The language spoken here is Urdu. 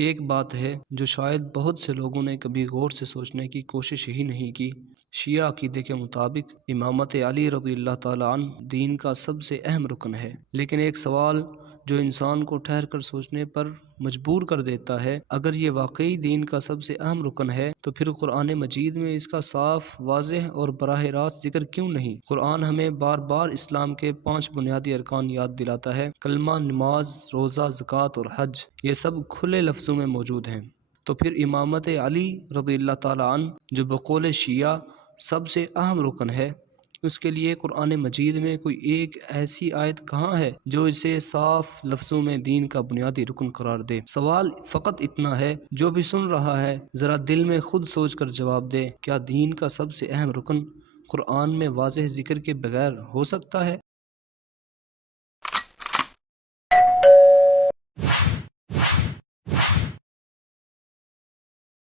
ایک بات ہے جو شاید بہت سے لوگوں نے کبھی غور سے سوچنے کی کوشش ہی نہیں کی۔ شیعہ عقیدے کے مطابق امامت علی رضی اللہ تعالیٰ عنہ دین کا سب سے اہم رکن ہے، لیکن ایک سوال جو انسان کو ٹھہر کر سوچنے پر مجبور کر دیتا ہے، اگر یہ واقعی دین کا سب سے اہم رکن ہے تو پھر قرآن مجید میں اس کا صاف، واضح اور براہ راست ذکر کیوں نہیں؟ قرآن ہمیں بار بار اسلام کے 5 بنیادی ارکان یاد دلاتا ہے: کلمہ، نماز، روزہ، زکوٰۃ اور حج۔ یہ سب کھلے لفظوں میں موجود ہیں، تو پھر امامت علی رضی اللہ تعالیٰ عنہ جو بقول شیعہ سب سے اہم رکن ہے، اس کے لیے قرآن مجید میں کوئی ایک ایسی آیت کہاں ہے جو اسے صاف لفظوں میں دین کا بنیادی رکن قرار دے؟ سوال فقط اتنا ہے، جو بھی سن رہا ہے ذرا دل میں خود سوچ کر جواب دے، کیا دین کا سب سے اہم رکن قرآن میں واضح ذکر کے بغیر ہو سکتا ہے؟